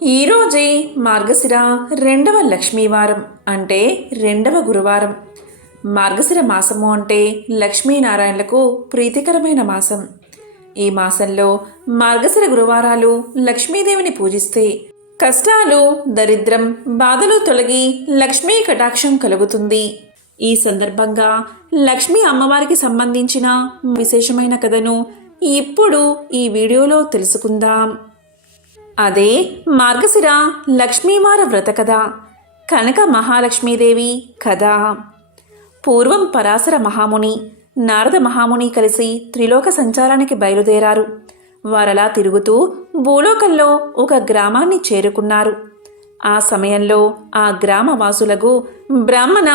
ఈరోజే మార్గశిర రెండవ లక్ష్మీవారం అంటే రెండవ గురువారం. మార్గశిర మాసము అంటే లక్ష్మీనారాయణలకు ప్రీతికరమైన మాసం. ఈ మాసంలో మార్గశిర గురువారాలు లక్ష్మీదేవిని పూజిస్తే కష్టాలు, దరిద్రం, బాధలు తొలగి లక్ష్మీ కటాక్షం కలుగుతుంది. ఈ సందర్భంగా లక్ష్మీ అమ్మవారికి సంబంధించిన విశేషమైన కథను ఇప్పుడు ఈ వీడియోలో తెలుసుకుందాం. అదే మార్గశిర లక్ష్మీవార వ్రత కథ, కనక మహాలక్ష్మీదేవి కథ. పూర్వం పరాశర మహాముని, నారద మహాముని కలిసి త్రిలోక సంచారానికి బయలుదేరారు. వారలా తిరుగుతూ భూలోకంలో ఒక గ్రామాన్ని చేరుకున్నారు. ఆ సమయంలో ఆ గ్రామవాసులకు బ్రాహ్మణ,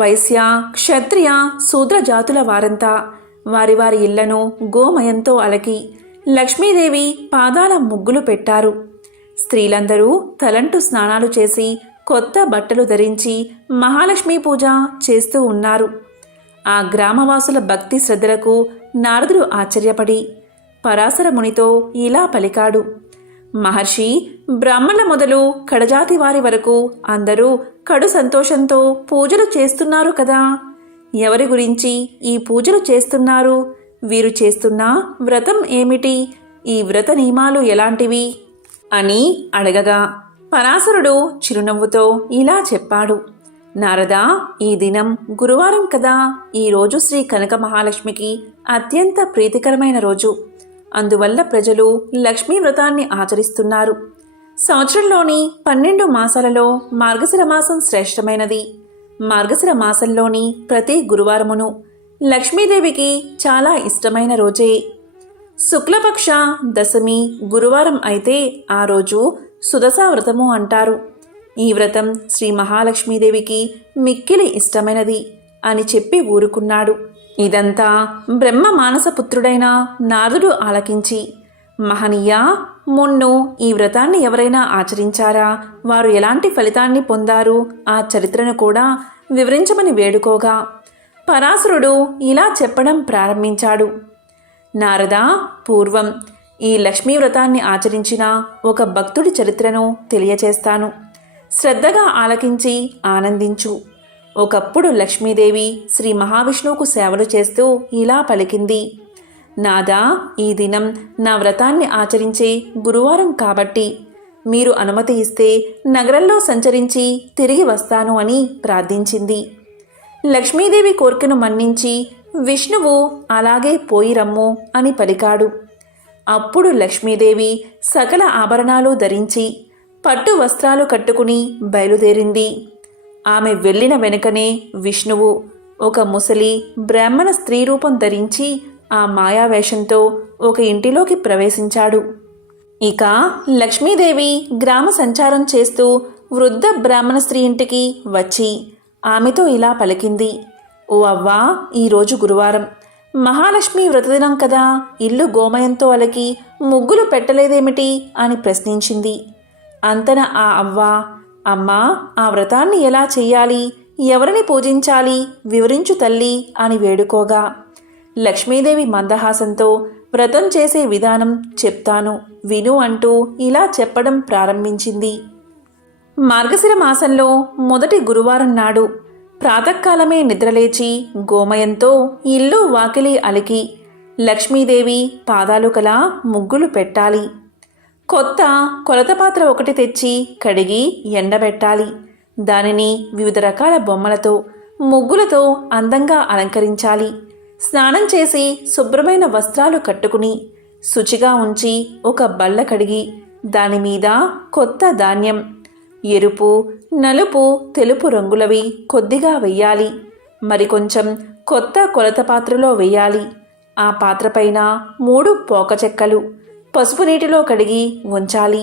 వైశ్య, క్షత్రియ, శూద్ర జాతుల వారంతా వారి వారి ఇళ్లను గోమయంతో అలకి లక్ష్మీదేవి పాదాల ముగ్గులు పెట్టారు. స్త్రీలందరూ తలంటు స్నానాలు చేసి కొత్త బట్టలు ధరించి మహాలక్ష్మీ పూజ చేస్తూ ఉన్నారు. ఆ గ్రామవాసుల భక్తి శ్రద్ధలకు నారదుడు ఆశ్చర్యపడి పరాశర మునితో ఇలా పలికాడు. మహర్షి, బ్రాహ్మణుల మొదలు కడజాతి వారి వరకు అందరూ కడు సంతోషంతో పూజలు చేస్తున్నారు కదా. ఎవరి గురించి ఈ పూజలు చేస్తున్నారు? వీరు చేస్తున్న వ్రతం ఏమిటి? ఈ వ్రత నియమాలు ఎలాంటివి అని అడగగా పరాశరుడు చిరునవ్వుతో ఇలా చెప్పాడు. నారదా, ఈ దినం గురువారం కదా. ఈరోజు శ్రీ కనక మహాలక్ష్మికి అత్యంత ప్రీతికరమైన రోజు. అందువల్ల ప్రజలు లక్ష్మీ వ్రతాన్ని ఆచరిస్తున్నారు. సంవత్సరంలోని 12 మాసాలలో మార్గశిర మాసం శ్రేష్టమైనది. మార్గశిర మాసంలోని ప్రతి గురువారమును లక్ష్మీదేవికి చాలా ఇష్టమైన రోజే. శుక్లపక్ష దశమి గురువారం అయితే ఆ రోజు సుదశా వ్రతము అంటారు. ఈ వ్రతం శ్రీ మహాలక్ష్మీదేవికి మిక్కిలి ఇష్టమైనది అని చెప్పి ఊరుకున్నాడు. ఇదంతా బ్రహ్మ మానసపుత్రుడైన నారదుడు ఆలకించి, మహనీయ, మున్ను ఈ వ్రతాన్ని ఎవరైనా ఆచరించారా? వారు ఎలాంటి ఫలితాన్ని పొందారు? ఆ చరిత్రను కూడా వివరించమని వేడుకోగా పరాశరుడు ఇలా చెప్పడం ప్రారంభించాడు. నారదా, పూర్వం ఈ లక్ష్మీ వ్రతాన్ని ఆచరించిన ఒక భక్తుడి చరిత్రను తెలియచేస్తాను. శ్రద్ధగా ఆలకించి ఆనందించు. ఒకప్పుడు లక్ష్మీదేవి శ్రీ మహావిష్ణువుకు సేవలు చేస్తూ ఇలా పలికింది. నాదా, ఈ దినం నా వ్రతాన్ని ఆచరించే గురువారం కాబట్టి మీరు అనుమతి ఇస్తే నగరంలో సంచరించి తిరిగి వస్తాను అని ప్రార్థించింది. లక్ష్మీదేవి కోరికను మన్నించి విష్ణువు అలాగే పోయి రమ్ము అని పలికాడు. అప్పుడు లక్ష్మీదేవి సకల ఆభరణాలు ధరించి పట్టు వస్త్రాలు కట్టుకుని బయలుదేరింది. ఆమె వెళ్ళిన వెనుకనే విష్ణువు ఒక ముసలి బ్రాహ్మణ స్త్రీ రూపం ధరించి ఆ మాయావేషంతో ఒక ఇంటిలోకి ప్రవేశించాడు. ఇక లక్ష్మీదేవి గ్రామ సంచారం చేస్తూ వృద్ధ బ్రాహ్మణ స్త్రీ ఇంటికి వచ్చి ఆమెతో ఇలా పలికింది. ఓ అవ్వా, ఈరోజు గురువారం, మహాలక్ష్మి వ్రతదినం కదా. ఇల్లు గోమయంతో అలకి ముగ్గులు పెట్టలేదేమిటి అని ప్రశ్నించింది. అంతన ఆ అవ్వ, అమ్మా, ఆ వ్రతాన్ని ఎలా చెయ్యాలి, ఎవరిని పూజించాలి వివరించు తల్లి అని వేడుకోగా లక్ష్మీదేవి మందహాసంతో వ్రతం చేసే విధానం చెప్తాను విను అంటూ ఇలా చెప్పడం ప్రారంభించింది. మార్గశిర మాసంలో మొదటి గురువారం నాడు ప్రాతకాలమే నిద్రలేచి గోమయంతో ఇల్లు వాకిలి అలికి లక్ష్మీదేవి పాదాలు కల ముగ్గులు పెట్టాలి. కొత్త కొలత పాత్ర ఒకటి తెచ్చి కడిగి ఎండబెట్టాలి. దానిని వివిధ రకాల బొమ్మలతో, ముగ్గులతో అందంగా అలంకరించాలి. స్నానం చేసి శుభ్రమైన వస్త్రాలు కట్టుకుని శుచిగా ఉంచి ఒక బల్ల కడిగి దానిమీద కొత్త ధాన్యం, ఎరుపు, నలుపు, తెలుపు రంగులవి కొద్దిగా వెయ్యాలి. మరికొంచెం కొత్త కొలత పాత్రలో వెయ్యాలి. ఆ పాత్రపైన 3 పోక చెక్కలు పసుపు నీటిలో కడిగి ఉంచాలి.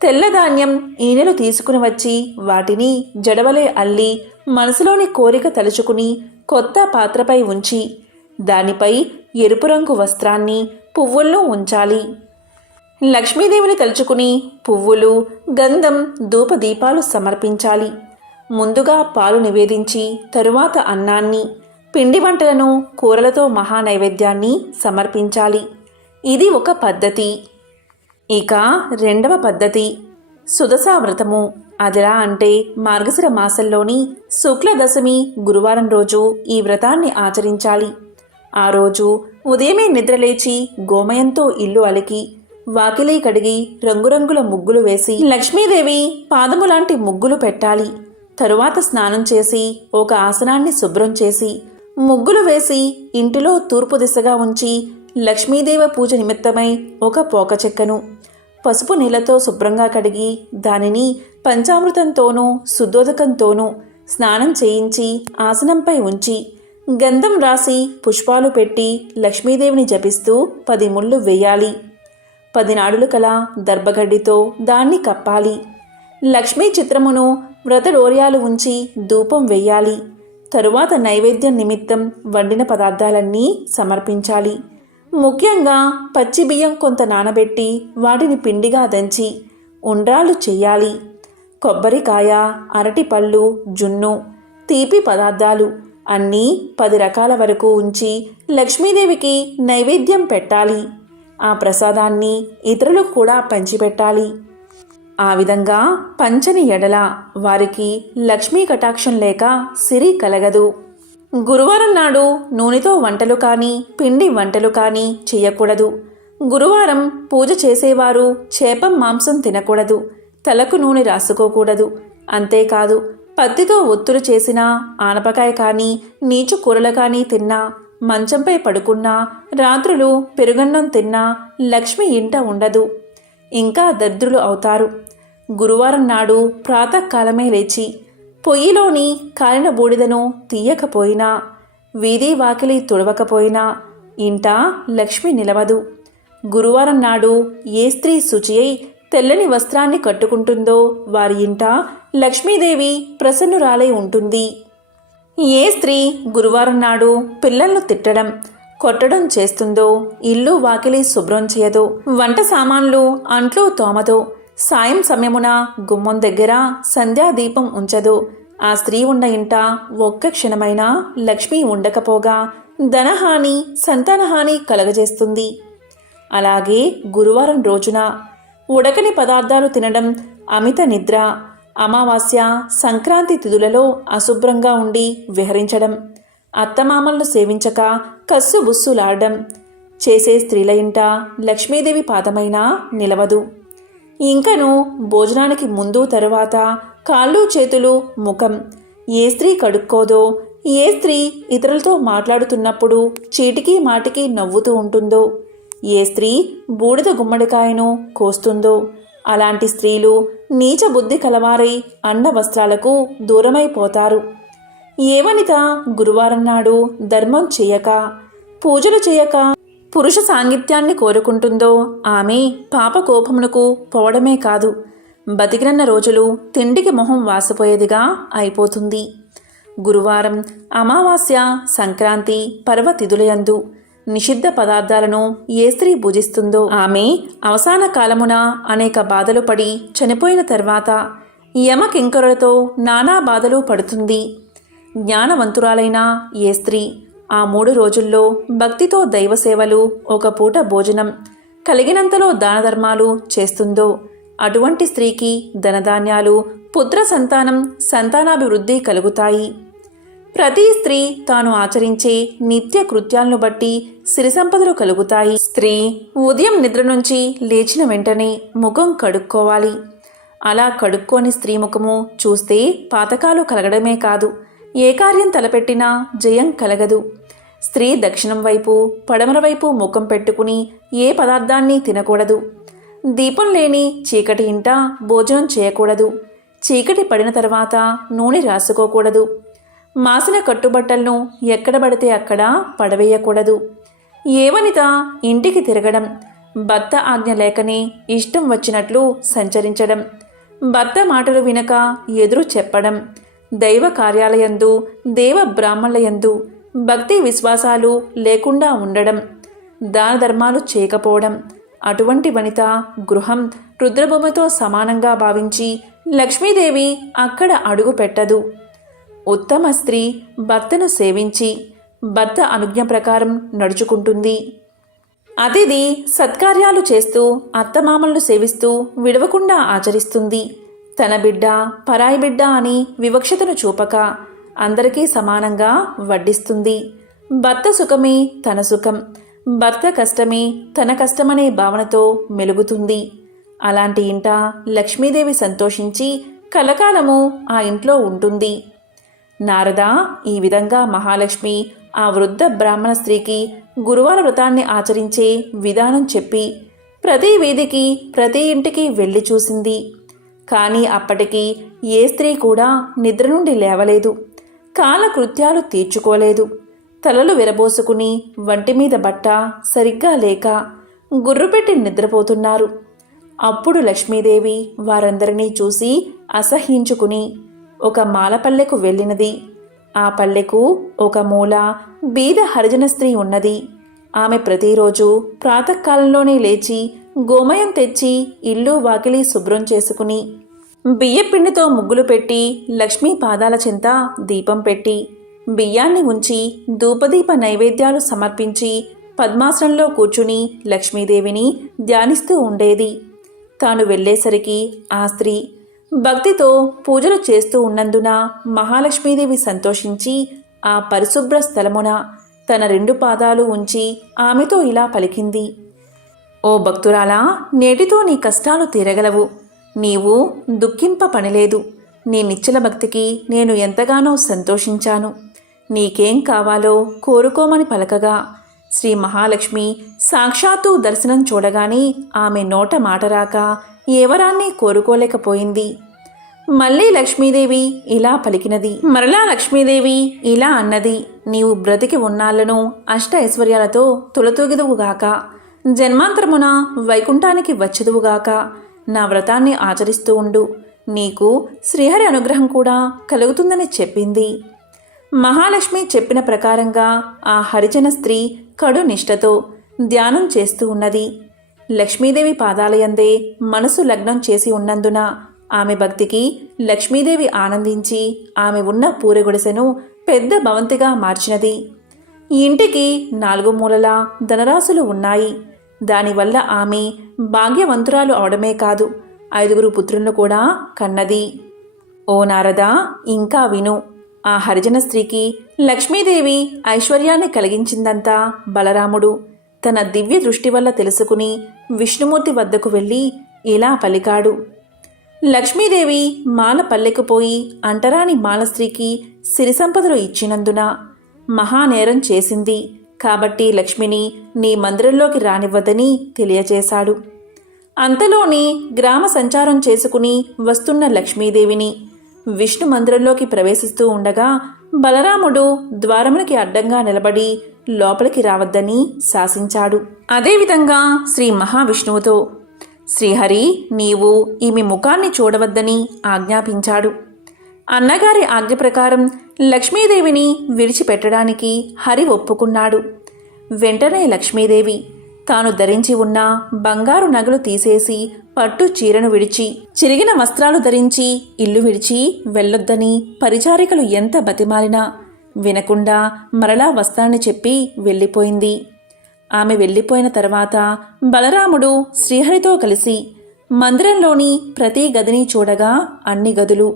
తెల్లధాన్యం ఈనెలు తీసుకుని వచ్చి వాటిని జడవలే అల్లి మనసులోని కోరిక తలుచుకుని కొత్త పాత్రపై ఉంచి దానిపై ఎరుపు రంగు వస్త్రాన్ని, పువ్వులను ఉంచాలి. లక్ష్మీదేవిని తలుచుకుని పువ్వులు, గంధం, ధూపదీపాలు సమర్పించాలి. ముందుగా పాలు నివేదించి తరువాత అన్నాన్ని, పిండి వంటలను, కూరలతో మహానైవేద్యాన్ని సమర్పించాలి. ఇది ఒక పద్ధతి. ఇక రెండవ పద్ధతి, సుదశా వ్రతము. అదిలా అంటే మార్గశిర మాసంలోని శుక్ల దశమి గురువారం రోజు ఈ వ్రతాన్ని ఆచరించాలి. ఆ రోజు ఉదయమే నిద్రలేచి గోమయంతో ఇల్లు అలికి వాకిలి కడిగి రంగురంగుల ముగ్గులు వేసి లక్ష్మీదేవి పాదములాంటి ముగ్గులు పెట్టాలి. తరువాత స్నానం చేసి ఒక ఆసనాన్ని శుభ్రం చేసి ముగ్గులు వేసి ఇంటిలో తూర్పు దిశగా ఉంచి లక్ష్మీదేవి పూజ నిమిత్తమై ఒక పోక చెక్కను పసుపు నీళ్లతో శుభ్రంగా కడిగి దానిని పంచామృతంతోనూ శుద్ధోదకంతోనూ స్నానం చేయించి ఆసనంపై ఉంచి గంధం రాసి పుష్పాలు పెట్టి లక్ష్మీదేవిని జపిస్తూ 10 ముళ్ళు వేయాలి. 10 నాడులు కల దర్భగడ్డితో దాన్ని కప్పాలి. లక్ష్మీ చిత్రమును వ్రతడోర్యాలు ఉంచి ధూపం వెయ్యాలి. తరువాత నైవేద్యం నిమిత్తం వండిన పదార్థాలన్నీ సమర్పించాలి. ముఖ్యంగా పచ్చి బియ్యం కొంత నానబెట్టి వాటిని పిండిగా దంచి ఉండ్రాలు చెయ్యాలి. కొబ్బరికాయ, అరటిపళ్ళు, జున్ను, తీపి పదార్థాలు అన్నీ 10 రకాల వరకు ఉంచి లక్ష్మీదేవికి నైవేద్యం పెట్టాలి. ఆ ప్రసాదాన్ని ఇతరులకు కూడా పంచిపెట్టాలి. ఆ విధంగా పంచని ఎడల వారికి లక్ష్మీ కటాక్షం లేక సిరి కలగదు. గురువారం నాడు నూనెతో వంటలు కానీ పిండి వంటలు కానీ చేయకూడదు. గురువారం పూజ చేసేవారు చేపం మాంసం తినకూడదు. తలకు నూనె రాసుకోకూడదు. అంతేకాదు పత్తితో ఒత్తులు చేసిన ఆనపకాయ కానీ నీచు కూరలు కానీ తిన్నా, మంచంపై పడుకున్నా, రాత్రులు పెరుగన్నం తిన్నా లక్ష్మి ఇంట ఉండదు. ఇంకా దరిద్రులు అవుతారు. గురువారం నాడు ప్రాతకాలమే లేచి పొయ్యిలోని కాలిన బూడిదను తీయకపోయినా, వీధి వాకిలి తుడవకపోయినా ఇంట లక్ష్మి నిలవదు. గురువారం నాడు ఏ స్త్రీ శుచి అయి తెల్లని వస్త్రాన్ని కట్టుకుంటుందో వారి ఇంట లక్ష్మీదేవి ప్రసన్నురాలై ఉంటుంది. ఏ స్త్రీ గురువారం నాడు పిల్లలను తిట్టడం, కొట్టడం చేస్తుందో, ఇల్లు వాకిలి శుభ్రం చేయదో, వంట సామాన్లు అంట్లో తోమదో, సాయం సమయమున గుమ్మం దగ్గర సంధ్యాదీపం ఉంచదో, ఆ స్త్రీ ఉన్న ఇంట ఒక్క క్షణమైనా లక్ష్మి ఉండకపోగా ధనహాని, సంతానహాని కలగజేస్తుంది. అలాగే గురువారం రోజున ఉడకని పదార్థాలు తినడం, అమిత నిద్ర, అమావాస్య, సంక్రాంతి తిథులలో అశుభ్రంగా ఉండి విహరించడం, అత్తమామలను సేవించక కస్సు బుస్సులాడడం చేసే స్త్రీల ఇంట లక్ష్మీదేవి పాదమైనా నిలవదు. ఇంకను భోజనానికి ముందు తరువాత కాళ్ళు, చేతులు, ముఖం ఏ స్త్రీ కడుక్కోదో, ఏ స్త్రీ ఇతరులతో మాట్లాడుతున్నప్పుడు చీటికి మాటికి నవ్వుతూ ఉంటుందో, ఏ స్త్రీ బూడిద గుమ్మడికాయను కోస్తుందో అలాంటి స్త్రీలు నీచ బుద్ధి కలవారై అన్న వస్త్రాలకు దూరమైపోతారు. ఏ వనిత గురువారం నాడు ధర్మం చేయక, పూజలు చేయక పురుష సాంగిత్యాన్ని కోరుకుంటుందో ఆమె పాపకోపమునకు పోవడమే కాదు, బతికినన్న రోజులు తిండికి మొహం వాసిపోయేదిగా అయిపోతుంది. గురువారం, అమావాస్య, సంక్రాంతి పర్వతిథులయందు నిషిద్ధ పదార్థాలను ఏ స్త్రీ భుజిస్తుందో ఆమె అవసాన కాలమున అనేక బాధలు పడి చనిపోయిన తర్వాత యమకింకరులతో నానా బాధలు పడుతుంది. జ్ఞానవంతురాలైన ఏ స్త్రీ ఆ 3 రోజుల్లో భక్తితో దైవసేవలు, ఒక పూట భోజనం, కలిగినంతలో దానధర్మాలు చేస్తుందో అటువంటి స్త్రీకి ధనధాన్యాలు, పుత్ర సంతానం, సంతానాభివృద్ధి కలుగుతాయి. ప్రతి స్త్రీ తాను ఆచరించే నిత్య కృత్యాలను బట్టి సిరి సంపదలు కలుగుతాయి. స్త్రీ ఉదయం నిద్ర నుంచి లేచిన వెంటనే ముఖం కడుక్కోవాలి. అలా కడుక్కోని స్త్రీ ముఖము చూస్తే పాతకాలు కలగడమే కాదు, ఏ కార్యం తలపెట్టినా జయం కలగదు. స్త్రీ దక్షిణం వైపు, పడమర వైపు ముఖం పెట్టుకుని ఏ పదార్థాన్ని తినకూడదు. దీపం లేని చీకటి ఇంట భోజనం చేయకూడదు. చీకటి పడిన తర్వాత నూనె రాసుకోకూడదు. మాసిన కట్టుబట్టలను ఎక్కడ పడితే అక్కడ పడవేయకూడదు. ఏ వనిత ఇంటికి తిరగడం, భర్త ఆజ్ఞ లేకనే ఇష్టం వచ్చినట్లు సంచరించడం, భర్త మాటలు వినక ఎదురు చెప్పడం, దైవ కార్యాలయందు, దేవ బ్రాహ్మణులయందు భక్తి విశ్వాసాలు లేకుండా ఉండడం, దాన ధర్మాలు చేయకపోవడం, అటువంటి వనిత గృహం రుద్రభూమితో సమానంగా భావించి లక్ష్మీదేవి అక్కడ అడుగు పెట్టదు. ఉత్తమ స్త్రీ భర్తను సేవించి భర్త అనుజ్ఞ ప్రకారం నడుచుకుంటుంది. అతిథి సత్కార్యాలు చేస్తూ అత్తమామలను సేవిస్తూ విడవకుండా ఆచరిస్తుంది. తన బిడ్డ పరాయి బిడ్డ అని వివక్షతను చూపక అందరికీ సమానంగా వడ్డిస్తుంది. భర్త సుఖమే తన సుఖం, భర్త కష్టమే తన కష్టమనే భావనతో మెలుగుతుంది. అలాంటి ఇంట లక్ష్మీదేవి సంతోషించి కలకాలము ఆ ఇంట్లో ఉంటుంది. నారద ఈ విధంగా మహాలక్ష్మి ఆ వృద్ధ బ్రాహ్మణ స్త్రీకి గురువార వ్రతాన్ని ఆచరించే విధానం చెప్పి ప్రతి వీధికి ప్రతి ఇంటికి వెళ్ళి చూసింది. కానీ అప్పటికి ఏ స్త్రీ కూడా నిద్ర నుండి లేవలేదు, కాలకృత్యాలు తీర్చుకోలేదు. తలలు విరబోసుకుని వంటి మీద బట్ట సరిగ్గా లేక గుర్రుపెట్టి నిద్రపోతున్నారు. అప్పుడు లక్ష్మీదేవి వారందరినీ చూసి అసహ్యించుకుని ఒక మాలపల్లెకు వెళ్ళినది. ఆ పల్లెకు ఒక మూల బీద హరిజన స్త్రీ ఉన్నది. ఆమె ప్రతిరోజు ప్రాతకాలంలోనే లేచి గోమయం తెచ్చి ఇల్లు వాకిలి శుభ్రం చేసుకుని బియ్యపిండితో ముగ్గులు పెట్టి లక్ష్మీ పాదాల చెంత దీపం పెట్టి బియ్యాన్ని ఉంచి ధూపదీప నైవేద్యాలు సమర్పించి పద్మాసనంలో కూర్చుని లక్ష్మీదేవిని ధ్యానిస్తూ ఉండేది. తాను వెళ్ళేసరికి ఆ స్త్రీ భక్తితో పూజలు చేస్తూ ఉన్నందున మహాలక్ష్మీదేవి సంతోషించి ఆ పరిశుభ్ర స్థలమున తన 2 పాదాలు ఉంచి ఆమెతో ఇలా పలికింది. ఓ భక్తురాలా, నేటితో నీ కష్టాలు తీరగలవు. నీవు దుఃఖింప పనిలేదు. నీ నిశ్చల భక్తికి నేను ఎంతగానో సంతోషించాను. నీకేం కావాలో కోరుకోమని పలకగా శ్రీ మహాలక్ష్మి సాక్షాత్తు దర్శనం చూడగానే ఆమె నోట మాట రాక ఏ వరాన్ని కోరుకోలేకపోయింది. మళ్ళీ లక్ష్మీదేవి ఇలా పలికినది. మరలా లక్ష్మీదేవి ఇలా అన్నది. నీవు బ్రతికి ఉన్నాళ్లను అష్ట ఐశ్వర్యాలతో తులతూగిదువుగాక, జన్మాంతరమున వైకుంఠానికి వచ్చదువుగాక. నా వ్రతాన్ని ఆచరిస్తూ ఉండు, నీకు శ్రీహరి అనుగ్రహం కూడా కలుగుతుందని చెప్పింది. మహాలక్ష్మి చెప్పిన ప్రకారంగా ఆ హరిజన స్త్రీ కడు నిష్ఠతో ధ్యానం చేస్తూ ఉన్నది. లక్ష్మీదేవి పాదాలయందే మనసు లగ్నం చేసి ఉన్నందున ఆమె భక్తికి లక్ష్మీదేవి ఆనందించి ఆమె ఉన్న పూరెగుడిసెను పెద్ద భవంతిగా మార్చినది. ఇంటికి 4 మూలలా ధనరాశులు ఉన్నాయి. దానివల్ల ఆమె భాగ్యవంతురాలు అవడమే కాదు 5 పుత్రులను కూడా కన్నది. ఓ నారద, ఇంకా విను. ఆ హరిజన స్త్రీకి లక్ష్మీదేవి ఐశ్వర్యాన్ని కలిగించిందంతా బలరాముడు తన దివ్య దృష్టి వల్ల తెలుసుకుని విష్ణుమూర్తి వద్దకు వెళ్ళి ఇలా పలికాడు. లక్ష్మీదేవి మాల పల్లెకు పోయి అంటరాని మాల స్త్రీకి సిరి సంపదలు ఇచ్చినందున మహానేరం చేసింది కాబట్టి లక్ష్మిని నీ మందిరంలోకి రానివ్వదని తెలియచేశాడు. అంతలోని గ్రామ సంచారం చేసుకుని వస్తున్న లక్ష్మీదేవిని విష్ణు మందిరంలోకి ప్రవేశిస్తూ ఉండగా బలరాముడు ద్వారములకి అడ్డంగా నిలబడి లోపలికి రావద్దని శాసించాడు. అదేవిధంగా శ్రీ మహావిష్ణువుతో శ్రీహరి నీవు ఈమె ముఖాన్ని చూడవద్దని ఆజ్ఞాపించాడు. అన్నగారి ఆజ్ఞ ప్రకారం లక్ష్మీదేవిని విడిచిపెట్టడానికి హరి ఒప్పుకున్నాడు. వెంటనే లక్ష్మీదేవి తాను ధరించి ఉన్న బంగారు నగలు తీసేసి పట్టు చీరను విడిచి చిరిగిన వస్త్రాలు ధరించి ఇల్లు విడిచి వెళ్ళొద్దని పరిచారికలు ఎంత బతిమాలినా వినకుండా మరలా వస్త్రాన్ని చెప్పి వెళ్ళిపోయింది. ఆమె వెళ్ళిపోయిన తర్వాత బలరాముడు శ్రీహరితో కలిసి మందిరంలోని ప్రతి గదిని చూడగా అన్ని గదులు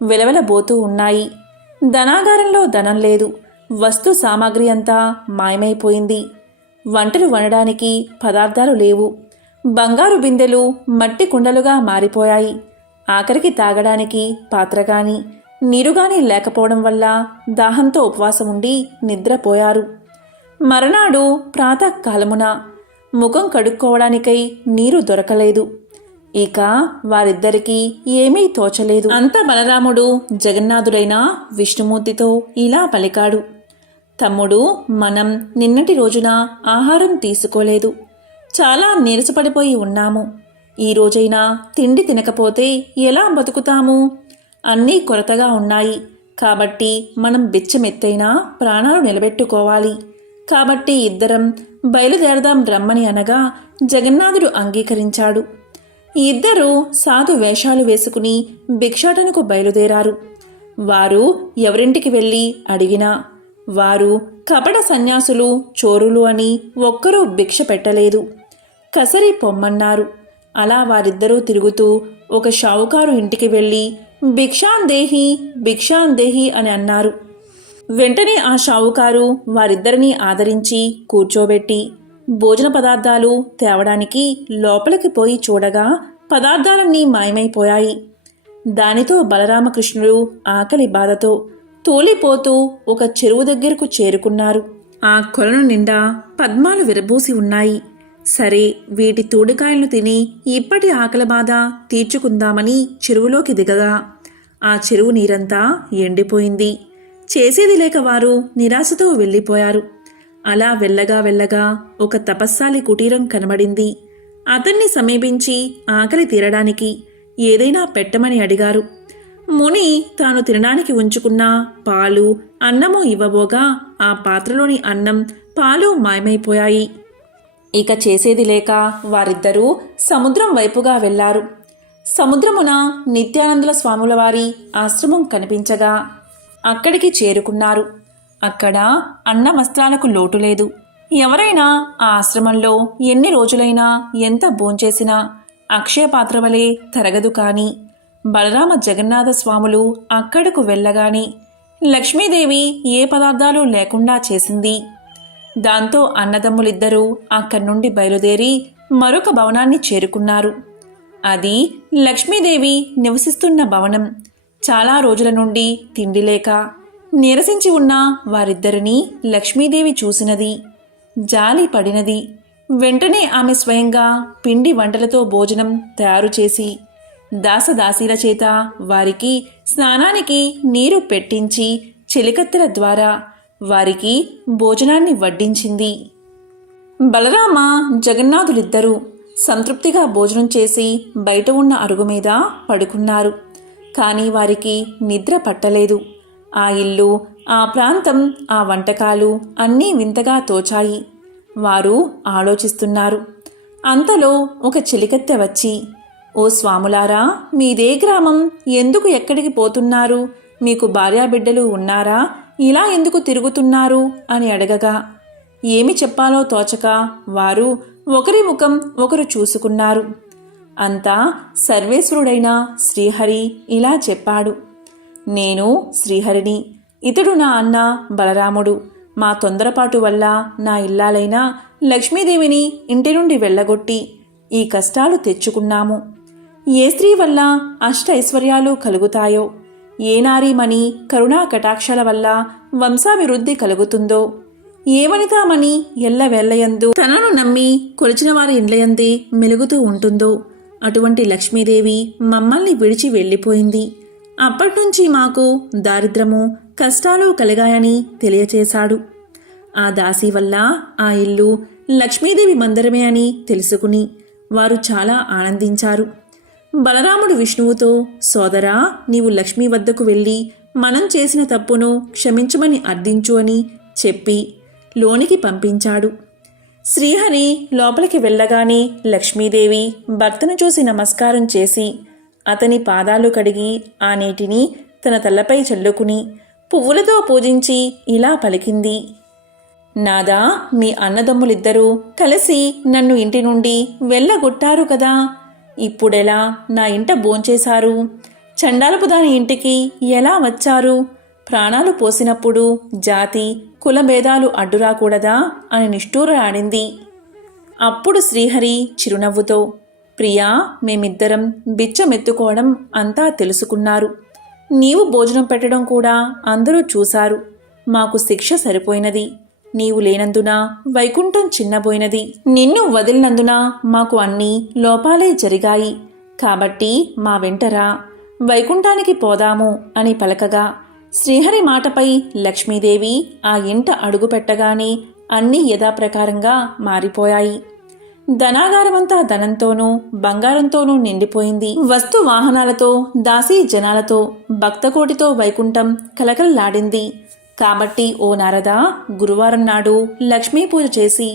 వెలవెలబోతూ ఉన్నాయి. ధనాగారంలో ధనం లేదు. వస్తు సామాగ్రి అంతా మాయమైపోయింది. వంటలు వండడానికి పదార్థాలు లేవు. బంగారు బిందెలు మట్టి కుండలుగా మారిపోయాయి. ఆఖరికి తాగడానికి పాత్ర గాని నీరు గాని లేకపోవడం వల్ల దాహంతో ఉపవాసం ఉండి నిద్రపోయారు. మరునాడు ప్రాతకాలమున ముఖం కడుక్కోవడానికై నీరు దొరకలేదు. ఇక వారిద్దరికీ ఏమీ తోచలేదు. అంత బలరాముడు జగన్నాథుడైన విష్ణుమూర్తితో ఇలా పలికాడు. తమ్ముడు, మనం నిన్నటి రోజున ఆహారం తీసుకోలేదు. చాలా నీరసపడిపోయి ఉన్నాము. ఈ రోజైనా తిండి తినకపోతే ఎలా బతుకుతాము? అన్నీ కొరతగా ఉన్నాయి. కాబట్టి మనం బిచ్చమెత్తైనా ప్రాణాలు నిలబెట్టుకోవాలి. కాబట్టి ఇద్దరం బయలుదేరదాం రమ్మని అనగా జగన్నాథుడు అంగీకరించాడు. ఇద్దరూ సాధు వేషాలు వేసుకుని భిక్షాటనకు బయలుదేరారు. వారు ఎవరింటికి వెళ్ళి అడిగినా వారు కపట సన్యాసులు, చోరులు అని ఒక్కరూ భిక్ష పెట్టలేదు. కసరి పొమ్మన్నారు. అలా వారిద్దరూ తిరుగుతూ ఒక షావుకారు ఇంటికి వెళ్ళి భిక్షాందేహి భిక్షాందేహి అని అన్నారు. వెంటనే ఆ షావుకారు వారిద్దరినీ ఆదరించి కూర్చోబెట్టి భోజన పదార్థాలు తేవడానికి లోపలికి పోయి చూడగా పదార్థాలన్నీ మాయమైపోయాయి. దానితో బలరామకృష్ణులు ఆకలి బాధతో తూలిపోతూ ఒక చెరువు దగ్గరకు చేరుకున్నారు. ఆ కొలను నిండా పద్మాలు విరబూసి ఉన్నాయి. సరే, వీటి తూడికాయలను తిని ఇప్పటి ఆకలి బాధ తీర్చుకుందామని చెరువులోకి దిగగా ఆ చెరువు నీరంతా ఎండిపోయింది. చేసేది లేక వారు నిరాశతో వెళ్ళిపోయారు. అలా వెళ్ళగా వెళ్ళగా ఒక తపస్సాలి కుటీరం కనబడింది. అతన్ని సమీపించి ఆకలి తీరడానికి ఏదైనా పెట్టమని అడిగారు. ముని తాను తినడానికి ఉంచుకున్న పాలు, అన్నము ఇవ్వబోగా ఆ పాత్రలోని అన్నం, పాలు మాయమైపోయాయి. ఇక చేసేది లేక వారిద్దరూ సముద్రం వైపుగా వెళ్లారు. సముద్రమున నిత్యానందుల స్వాముల వారి ఆశ్రమం కనిపించగా అక్కడికి చేరుకున్నారు. అక్కడ అన్న వస్త్రాలకు లోటు లేదు. ఎవరైనా ఆ ఆశ్రమంలో ఎన్ని రోజులైనా ఎంత భోంచేసినా అక్షయపాత్ర వలె తరగదు. కాని బలరామ జగన్నాథ స్వాములు అక్కడకు వెళ్ళగానే లక్ష్మీదేవి ఏ పదార్థాలు లేకుండా చేసింది. దాంతో అన్నదమ్ములిద్దరూ అక్కడి నుండి బయలుదేరి మరొక భవనాన్ని చేరుకున్నారు. అది లక్ష్మీదేవి నివసిస్తున్న భవనం. చాలా రోజుల నుండి తిండి లేక నీరసించి ఉన్న వారిద్దరినీ లక్ష్మీదేవి చూసినది, జాలి పడినది. వెంటనే ఆమె స్వయంగా పిండి వంటలతో భోజనం తయారు చేసి దాసదాసీల చేత వారికి స్నానానికి నీరు పెట్టించి చెలికత్తెల ద్వారా వారికి భోజనాన్ని వడ్డించింది. బలరామ జగన్నాథులిద్దరూ సంతృప్తిగా భోజనం చేసి బయట ఉన్న అరుగు మీద పడుకున్నారు. కానీ వారికి నిద్ర పట్టలేదు. ఆ ఇల్లు, ఆ ప్రాంతం, ఆ వంటకాలు అన్నీ వింతగా తోచాయి. వారు ఆలోచిస్తున్నారు. అంతలో ఒక చెలికత్తె వచ్చి, ఓ స్వాములారా, మీదే గ్రామం, ఎందుకు ఎక్కడికి పోతున్నారు? మీకు భార్యాబిడ్డలు ఉన్నారా? ఇలా ఎందుకు తిరుగుతున్నారు అని అడగగా ఏమి చెప్పాలో తోచక వారు ఒకరి ముఖం ఒకరు చూసుకున్నారు. అంతా సర్వేశ్వరుడైన శ్రీహరి ఇలా చెప్పాడు, నేను శ్రీహరిని, ఇతడు నా అన్న బలరాముడు. మా తొందరపాటు వల్ల నా ఇల్లాలైన లక్ష్మీదేవిని ఇంటి నుండి వెళ్ళగొట్టి ఈ కష్టాలు తెచ్చుకున్నాము. ఏ స్త్రీ వల్ల అష్ట ఐశ్వర్యాలు కలుగుతాయో, ఏ నారీమణి కరుణా కటాక్షాల వల్ల వంశాభివృద్ధి కలుగుతుందో, ఏ వనితామణి ఎల్లవేళ్లయందు తనను నమ్మి కొలిచిన వారి ఇండ్లయందే మెలుగుతూ ఉంటుందో అటువంటి లక్ష్మీదేవి మమ్మల్ని విడిచి వెళ్ళిపోయింది. అప్పట్నుంచి మాకు దారిద్రము, కష్టాలు కలిగాయని తెలియచేశాడు. ఆ దాసి వల్ల ఆ ఇల్లు లక్ష్మీదేవి మందిరమే అని తెలుసుకుని వారు చాలా ఆనందించారు. బలరాముడు విష్ణువుతో, సోదరా, నీవు లక్ష్మీ వద్దకు వెళ్ళి మనం చేసిన తప్పును క్షమించమని అర్థించు అని చెప్పి లోనికి పంపించాడు. శ్రీహరి లోపలికి వెళ్ళగానే లక్ష్మీదేవి భర్తను చూసి నమస్కారం చేసి అతని పాదాలు కడిగి ఆ నీటిని తన తలపై చల్లుకుని పువ్వులతో పూజించి ఇలా పలికింది, నాదా, మీ అన్నదమ్ములిద్దరూ కలిసి నన్ను ఇంటి నుండి వెళ్ళగొట్టారు కదా, ఇప్పుడెలా నా ఇంట భోంచేశారు? చండాలపు దాని ఇంటికి ఎలా వచ్చారు? ప్రాణాలు పోసినప్పుడు జాతి కులభేదాలు అడ్డురాకూడదా అని నిష్ఠూరాడింది. అప్పుడు శ్రీహరి చిరునవ్వుతో, ప్రియా, మేమిద్దరం బిచ్చమెత్తుకోవడం అంతా తెలుసుకున్నారు. నీవు భోజనం పెట్టడం కూడా అందరూ చూశారు. మాకు శిక్ష సరిపోయినది. నీవు లేనందున వైకుంఠం చిన్నబోయినది. నిన్ను వదిలినందున మాకు అన్నీ లోపాలే జరిగాయి. కాబట్టి మా వెంటరా, వైకుంఠానికి పోదాము అని పలకగా శ్రీహరి మాటపై లక్ష్మీదేవి ఆ ఇంట అడుగుపెట్టగానే అన్నీ యథాప్రకారంగా మారిపోయాయి. ధనాగారమంతా ధనంతోనూ బంగారంతోనూ నిండిపోయింది. వస్తు వాహనాలతో, దాసీ జనాలతో, భక్తకోటితో వైకుంఠం కలకలలాడింది. కాబట్టి ఓ నారదా, గురువారం నాడు లక్ష్మీ పూజ చేసి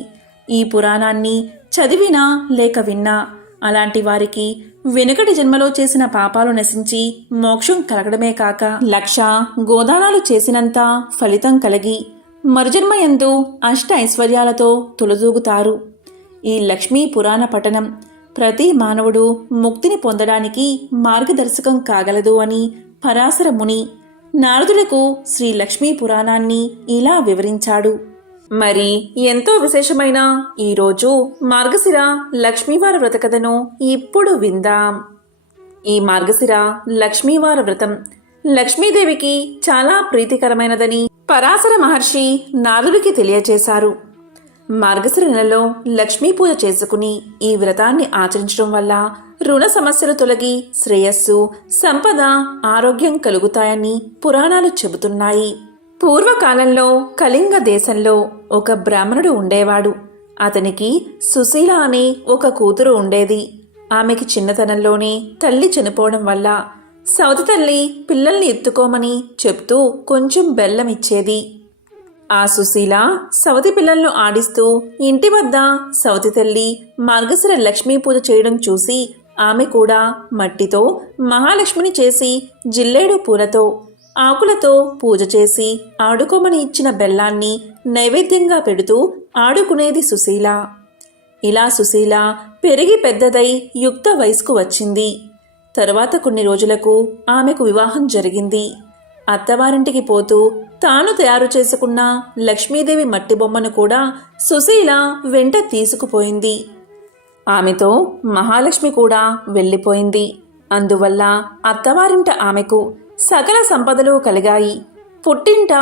ఈ పురాణాన్ని చదివినా లేక విన్నా అలాంటి వారికి వెనుకటి జన్మలో చేసిన పాపాలు నశించి మోక్షం కలగడమే కాక 1,00,000 గోదానాలు చేసినంత ఫలితం కలిగి మరుజన్మయందు అష్ట ఐశ్వర్యాలతో తులదూగుతారు. ఈ లక్ష్మీ పురాణ పఠనం ప్రతి మానవుడు ముక్తిని పొందడానికి మార్గదర్శకం కాగలదు అని పరాశర ముని నారదులకు శ్రీ లక్ష్మీ పురాణాన్ని ఇలా వివరించాడు. మరి ఎంతో విశేషమైన ఈరోజు మార్గశిర లక్ష్మీవార వ్రత కథను ఇప్పుడు విందాం. ఈ మార్గశిర లక్ష్మీవార వ్రతం లక్ష్మీదేవికి చాలా ప్రీతికరమైనదని పరాశర మహర్షి నారదుడికి తెలియచేశారు. మార్గశిర నెలలో లక్ష్మీ పూజ చేసుకుని ఈ వ్రతాన్ని ఆచరించడం వల్ల రుణ సమస్యలు తొలగి శ్రేయస్సు, సంపద, ఆరోగ్యం కలుగుతాయని పురాణాలు చెబుతున్నాయి. పూర్వకాలంలో కళింగ దేశంలో ఒక బ్రాహ్మణుడు ఉండేవాడు. అతనికి సుశీల అనే ఒక కూతురు ఉండేది. ఆమెకి చిన్నతనంలోనే తల్లి చనిపోవడం వల్ల సవతి తల్లి పిల్లల్ని ఎత్తుకోమని చెప్తూ కొంచెం బెల్లం ఇచ్చేది. ఆ సుశీల సవతి పిల్లలను ఆడిస్తూ ఇంటి వద్ద సవతి తల్లి మార్గశిర లక్ష్మీ పూజ చేయడం చూసి ఆమె కూడా మట్టితో మహాలక్ష్మిని చేసి జిల్లేడు పూలతో ఆకులతో పూజ చేసి ఆడుకోమని ఇచ్చిన బెల్లాన్ని నైవేద్యంగా పెడుతూ ఆడుకునేది సుశీల. ఇలా సుశీల పెరిగి పెద్దదై యుక్త వయసుకు వచ్చింది. తరువాత కొన్ని రోజులకు ఆమెకు వివాహం జరిగింది. అత్తవారింటికి పోతూ తాను తయారు చేసుకున్న లక్ష్మీదేవి మట్టి బొమ్మను కూడా సుశీల వెంట తీసుకుపోయింది. ఆమెతో మహాలక్ష్మి కూడా వెళ్ళిపోయింది. అందువల్ల అత్తవారింట ఆమెకు సకల సంపదలు కలిగాయి. పుట్టింట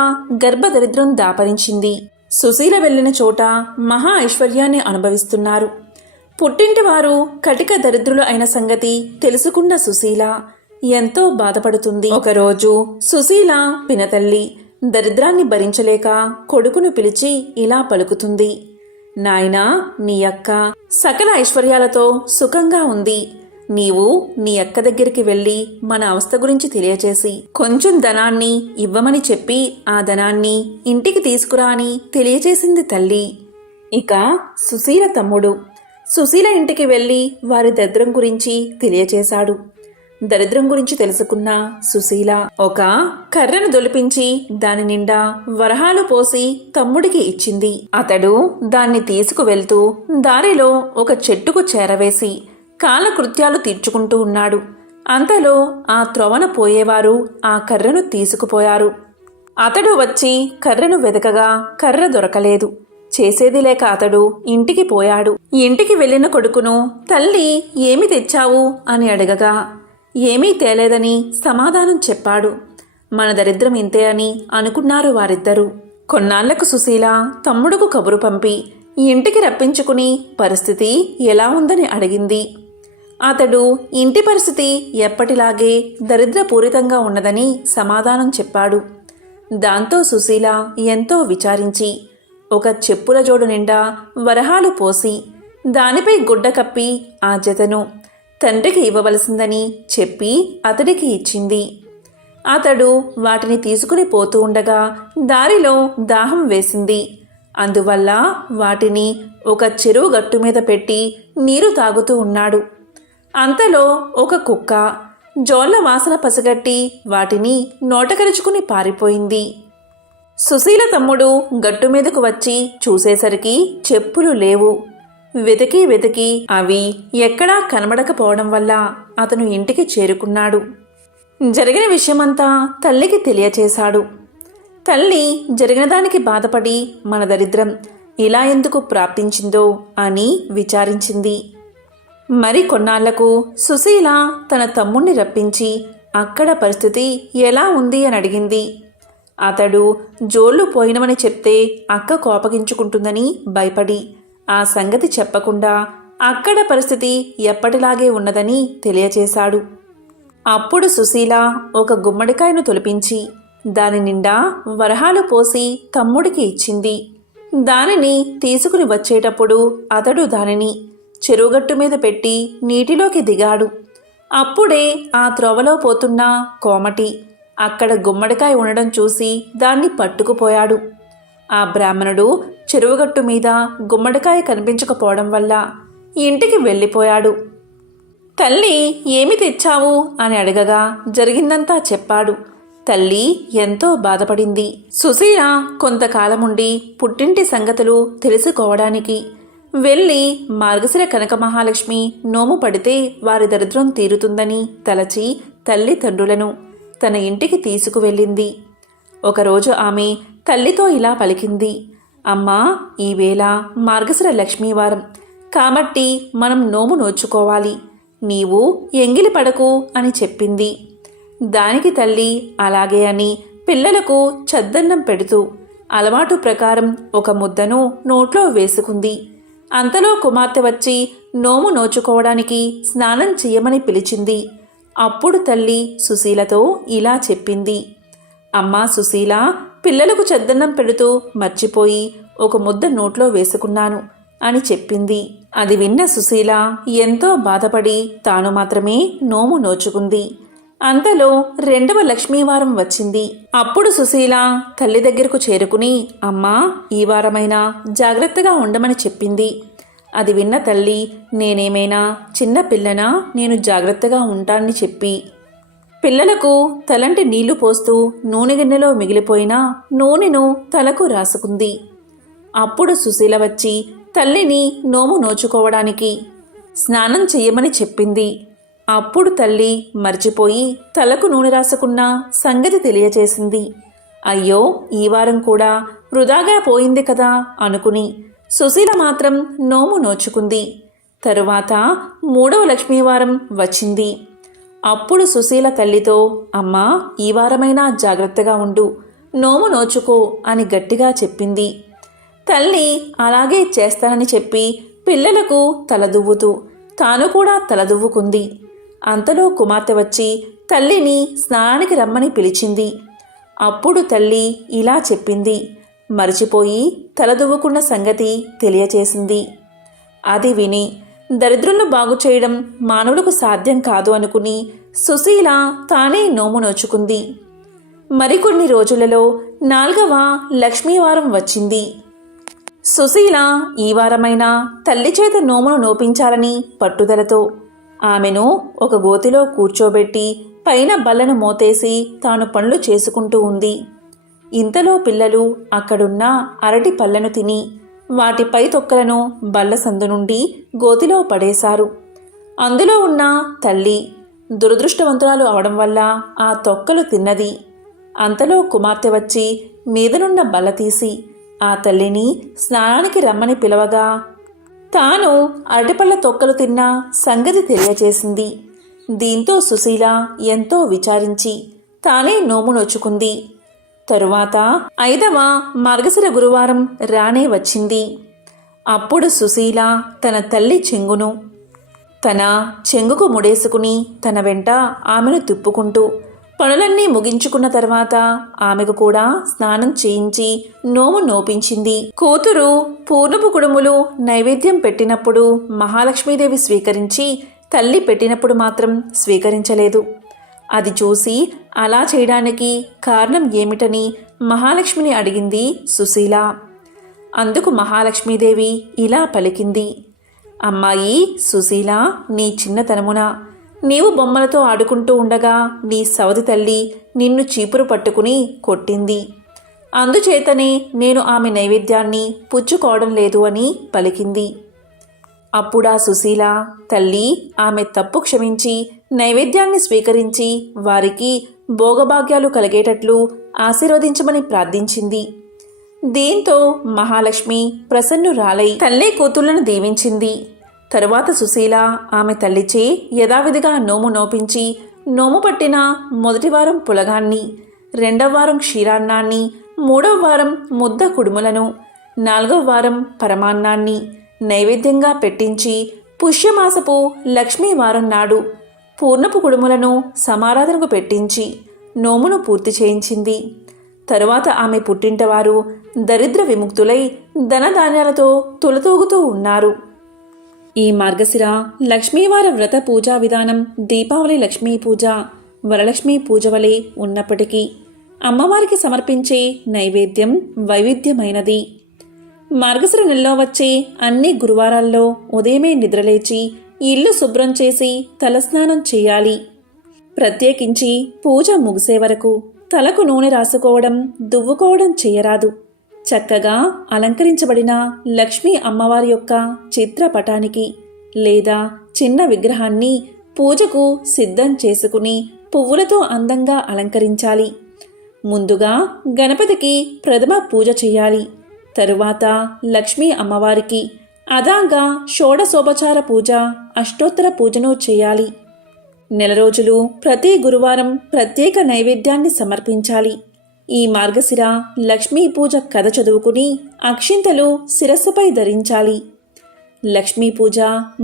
గర్భదరిద్రం దాపరించింది. సుశీల వెళ్ళిన చోట మహా ఐశ్వర్యాన్ని అనుభవిస్తున్నారు. పుట్టింటి వారు కటిక దరిద్రులు అయిన సంగతి తెలుసుకున్న సుశీల ఎంతో బాధపడుతుంది. ఒకరోజు సుశీల పినతల్లి దరిద్రాన్ని భరించలేక కొడుకును పిలిచి ఇలా పలుకుతుంది. నాయనా, నీ అక్క సకల ఐశ్వర్యాలతో సుఖంగా ఉంది. నీవు నీ అక్క దగ్గరికి వెళ్ళి మన అవస్థ గురించి తెలియచేసి కొంచెం ధనాన్ని ఇవ్వమని చెప్పి ఆ ధనాన్ని ఇంటికి తీసుకురా అని తెలియచేసింది తల్లి. ఇక సుశీల తమ్ముడు సుశీల ఇంటికి వెళ్ళి వారి దరిద్రం గురించి తెలియచేశాడు. దరిద్రం గురించి తెలుసుకున్న సుశీల ఒక కర్రను దొలిపించి దాని నిండా వరహాలు పోసి తమ్ముడికి ఇచ్చింది. అతడు దాన్ని తీసుకువెళ్తూ దారిలో ఒక చెట్టుకు చేరవేసి కాలకృత్యాలు తీర్చుకుంటూ ఉన్నాడు. అంతలో ఆ త్రోవన పోయేవారు ఆ కర్రను తీసుకుపోయారు. అతడు వచ్చి కర్రను వెదకగా కర్ర దొరకలేదు. చేసేది లేక అతడు ఇంటికి పోయాడు. ఇంటికి వెళ్ళిన కొడుకును తల్లి ఏమి తెచ్చావు అని అడగగా ఏమీ తేలేదని సమాధానం చెప్పాడు. మన దరిద్రం ఇంతే అని అనుకున్నారు వారిద్దరూ. కొన్నాళ్లకు సుశీల తమ్ముడుకు కబురు పంపి ఇంటికి రప్పించుకుని పరిస్థితి ఎలా ఉందని అడిగింది. అతడు ఇంటి పరిస్థితి ఎప్పటిలాగే దరిద్రపూరితంగా ఉన్నదని సమాధానం చెప్పాడు. దాంతో సుశీల ఎంతో విచారించి ఒక చెప్పుల జోడు నిండా వరహాలు పోసి దానిపై గుడ్డ కప్పి ఆ జతను తండ్రికి ఇవ్వవలసిందని చెప్పి అతడికి ఇచ్చింది. అతడు వాటిని తీసుకుని పోతూ ఉండగా దారిలో దాహం వేసింది. అందువల్ల వాటిని ఒక చెరువు గట్టు మీద పెట్టి నీరు తాగుతూ ఉన్నాడు. అంతలో ఒక కుక్క జోళ్ల వాసన పసిగట్టి వాటిని నోటకరుచుకుని పారిపోయింది. సుశీల తమ్ముడు గట్టు మీదకు వచ్చి చూసేసరికి చెప్పులు లేవు. వెతికి వెతికి అవి ఎక్కడా కనబడకపోవడం వల్ల అతను ఇంటికి చేరుకున్నాడు. జరిగిన విషయమంతా తల్లికి తెలియచేశాడు. తల్లి జరిగిన దానికి బాధపడి మన దరిద్రం ఇలా ఎందుకు ప్రాప్తించిందో అని విచారించింది. మరి కొన్నాళ్లకు సుశీల తన తమ్ముణ్ణి రప్పించి అక్కడ పరిస్థితి ఎలా ఉంది అని అడిగింది. అతడు జోళ్లు పోయినమని చెప్తే అక్క కోపగించుకుంటుందని భయపడి ఆ సంగతి చెప్పకుండా అక్కడ పరిస్థితి ఎప్పటిలాగే ఉన్నదని తెలియచేశాడు. అప్పుడు సుశీల ఒక గుమ్మడికాయను తొలిపించి దాని నిండా వరహాలు పోసి తమ్ముడికి ఇచ్చింది. దానిని తీసుకుని వచ్చేటప్పుడు అతడు దానిని చెరువుగట్టు మీద పెట్టి నీటిలోకి దిగాడు. అప్పుడే ఆ త్రోవలో పోతున్న కోమటి అక్కడ గుమ్మడికాయ ఉండడం చూసి దాన్ని పట్టుకుపోయాడు. ఆ బ్రాహ్మణుడు చెరువుగట్టు మీద గుమ్మడికాయ కనిపించకపోవడం వల్ల ఇంటికి వెళ్ళిపోయాడు. తల్లి ఏమి తెచ్చావు అని అడగగా జరిగిందంతా చెప్పాడు. తల్లి ఎంతో బాధపడింది. సుశీల కొంతకాలముండి పుట్టింటి సంగతులు తెలుసుకోవడానికి వెళ్ళి మార్గశిర కనక మహాలక్ష్మి నోము పడితే వారి దరిద్రం తీరుతుందని తలచి తల్లిదండ్రులను తన ఇంటికి తీసుకువెళ్ళింది. ఒకరోజు ఆమె తల్లితో ఇలా పలికింది. అమ్మా, ఈవేళ మార్గశిర లక్ష్మీవారం కాబట్టి మనం నోము నోచుకోవాలి. నీవు ఎంగిలి పడకు అని చెప్పింది. దానికి తల్లి అలాగే అని పిల్లలకు చద్దన్నం పెడుతూ అలవాటు ప్రకారం ఒక ముద్దను నోట్లో వేసుకుంది. అంతలో కుమార్తె వచ్చి నోము నోచుకోవడానికి స్నానం చెయ్యమని పిలిచింది. అప్పుడు తల్లి సుశీలతో ఇలా చెప్పింది. అమ్మా సుశీల, పిల్లలకు చద్దన్నం పెడుతూ మర్చిపోయి ఒక ముద్ద నోట్లో వేసుకున్నాను అని చెప్పింది. అది విన్న సుశీల ఎంతో బాధపడి తాను మాత్రమే నోము నోచుకుంది. అంతలో రెండవ లక్ష్మీవారం వచ్చింది. అప్పుడు సుశీల తల్లి దగ్గరకు చేరుకుని అమ్మా, ఈ వారమైనా జాగ్రత్తగా ఉండమని చెప్పింది. అది విన్న తల్లి, నేనేమైనా చిన్న పిల్లనా, నేను జాగ్రత్తగా ఉంటానని చెప్పి పిల్లలకు తలంటి నీళ్లు పోస్తూ నూనె గిన్నెలో మిగిలిపోయిన నూనెను తలకు రాసుకుంది. అప్పుడు సుశీల వచ్చి తల్లిని నోము నోచుకోవడానికి స్నానం చెయ్యమని చెప్పింది. అప్పుడు తల్లి మర్చిపోయి తలకు నూనె రాసుకున్న సంగతి తెలియచేసింది. అయ్యో, ఈ వారం కూడా వృధాగా పోయింది కదా అనుకుని సుశీల మాత్రం నోము నోచుకుంది. తరువాత మూడవ లక్ష్మీవారం వచ్చింది. అప్పుడు సుశీల తల్లితో అమ్మా, ఈ వారమైనా జాగ్రత్తగా ఉండు, నోము నోచుకో అని గట్టిగా చెప్పింది. తల్లి అలాగే చేస్తానని చెప్పి పిల్లలకు తలదువ్వుతూ తాను కూడా తలదువ్వుకుంది. అంతలో కుమార్తె వచ్చి తల్లిని స్నానానికి రమ్మని పిలిచింది. అప్పుడు తల్లి ఇలా చెప్పింది. మరిచిపోయి తలదువ్వుకున్న సంగతి తెలియచేసింది. అది విని దరిద్రులను బాగు చేయడం మానవులకు సాధ్యం కాదు అనుకుని సుశీల తానే నోము నోచుకుంది. మరికొన్ని రోజులలో 4వ లక్ష్మీవారం వచ్చింది. సుశీల ఈ వారమైనా తల్లి చేత నోమును నోపించాలని పట్టుదలతో ఆమెను ఒక గోతిలో కూర్చోబెట్టి పైన బల్లను మోతేసి తాను పనులు చేసుకుంటూ ఉంది. ఇంతలో పిల్లలు అక్కడున్న అరటి పళ్ళను తిని వాటిపై తొక్కలను బల్ల సందు నుండి గోతిలో పడేశారు. అందులో ఉన్న తల్లి దురదృష్టవంతురాలు అవడం వల్ల ఆ తొక్కలు తిన్నది. అంతలో కుమార్తె వచ్చి మీదనున్న బల్ల తీసి ఆ తల్లిని స్నానానికి రమ్మని పిలవగా తాను అరటిపళ్ళ తొక్కలు తిన్న సంగతి తెలియచేసింది. దీంతో సుశీల ఎంతో విచారించి తానే నోము నోచుకుంది. తరువాత 5వ మార్గశిర గురువారం రానే వచ్చింది. అప్పుడు సుశీల తన తల్లి తన చెంగుకు ముడేసుకుని తన వెంట ఆమెను తిప్పుకుంటూ పనులన్నీ ముగించుకున్న తర్వాత ఆమెకు కూడా స్నానం చేయించి నోము నోపించింది. కూతురు పూర్ణపు కుడుములు నైవేద్యం పెట్టినప్పుడు మహాలక్ష్మీదేవి స్వీకరించి తల్లి పెట్టినప్పుడు మాత్రం స్వీకరించలేదు. అది చూసి అలా చేయడానికి కారణం ఏమిటని మహాలక్ష్మిని అడిగింది సుశీల. అందుకు మహాలక్ష్మీదేవి ఇలా పలికింది. అమ్మాయి సుశీల, నీ చిన్నతనమున నీవు బొమ్మలతో ఆడుకుంటూ ఉండగా నీ సవతి తల్లి నిన్ను చీపురు పట్టుకుని కొట్టింది. అందుచేతనే నేను ఆమె నైవేద్యాన్ని పుచ్చుకోవడం లేదు అని పలికింది. అప్పుడా సుశీల తల్లి ఆమె తప్పు క్షమించి నైవేద్యాన్ని స్వీకరించి వారికి భోగభాగ్యాలు కలిగేటట్లు ఆశీర్వదించమని ప్రార్థించింది. దీంతో మహాలక్ష్మి ప్రసన్నురాలై తల్లి కూతుళ్లను దీవించింది. తరువాత సుశీల ఆమె తల్లిచే యథావిధిగా నోము నోపించి నోము పట్టిన మొదటి వారం పులగాన్ని, 2వ వారం క్షీరాన్నాన్ని, 3వ వారం ముద్ద కుడుములను, 4వ వారం పరమాన్నాన్ని నైవేద్యంగా పెట్టించి పుష్యమాసపు లక్ష్మీవారం నాడు పూర్ణపు కుడుములను సమారాధనకు పెట్టించి నోమును పూర్తి చేయించింది. తరువాత ఆమె పుట్టింటవారు దరిద్ర విముక్తులై ధనధాన్యాలతో తులతూగుతూ ఉన్నారు. ఈ మార్గశిర లక్ష్మీవార వ్రత పూజా విధానం దీపావళి లక్ష్మీ పూజ, వరలక్ష్మీ పూజ వలె ఉన్నప్పటికీ అమ్మవారికి సమర్పించే నైవేద్యం వైవిధ్యమైనది. మార్గశిర నెలలో వచ్చే అన్ని గురువారాల్లో ఉదయమే నిద్రలేచి ఇల్లు శుభ్రం చేసి తలస్నానం చేయాలి. ప్రత్యేకించి పూజ ముగిసే వరకు తలకు నూనె రాసుకోవడం, దువ్వుకోవడం చేయరాదు. చక్కగా అలంకరించబడిన లక్ష్మీ అమ్మవారి యొక్క చిత్రపటానికి లేదా చిన్న విగ్రహాన్ని పూజకు సిద్ధం చేసుకుని పువ్వులతో అందంగా అలంకరించాలి. ముందుగా గణపతికి ప్రథమ పూజ చేయాలి. తరువాత లక్ష్మీ అమ్మవారికి అదాంగా షోడశోపచార పూజ, అష్టోత్తర పూజను చేయాలి. నెల రోజులు ప్రతి గురువారం ప్రత్యేక నైవేద్యాన్ని సమర్పించాలి. ఈ మార్గశిర లక్ష్మీ పూజ కథ చదువుకుని అక్షింతలు శిరస్సుపై ధరించాలి. లక్ష్మీ పూజ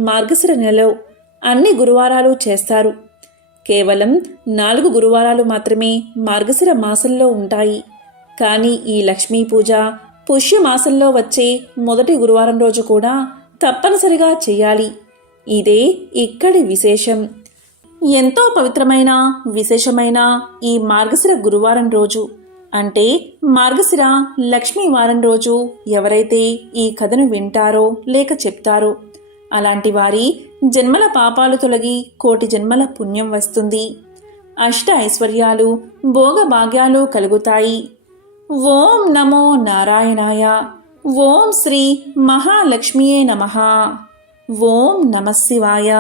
మార్గశిర నెలలో అన్ని గురువారాలు చేస్తారు. కేవలం 4 గురువారాలు మాత్రమే మార్గశిర మాసంలో ఉంటాయి. కానీ ఈ లక్ష్మీ పూజ పుష్యమాసంలో వచ్చే మొదటి గురువారం రోజు కూడా తప్పనిసరిగా చేయాలి. ఇదే ఇక్కడి విశేషం. ఎంతో పవిత్రమైన విశేషమైన ఈ మార్గశిర గురువారం రోజు అంటే మార్గశిర లక్ష్మీ వారం రోజు ఎవరైతే ఈ కథను వింటారో లేక చెప్తారో అలాంటి వారి జన్మల పాపాలు తొలగి కోటి జన్మల పుణ్యం వస్తుంది. అష్ట ఐశ్వర్యాలు, భోగభాగ్యాలు కలుగుతాయి. ఓం నమో నారాయణాయ. ఓం శ్రీ మహాలక్ష్మియే నమః. ఓం నమః శివాయ.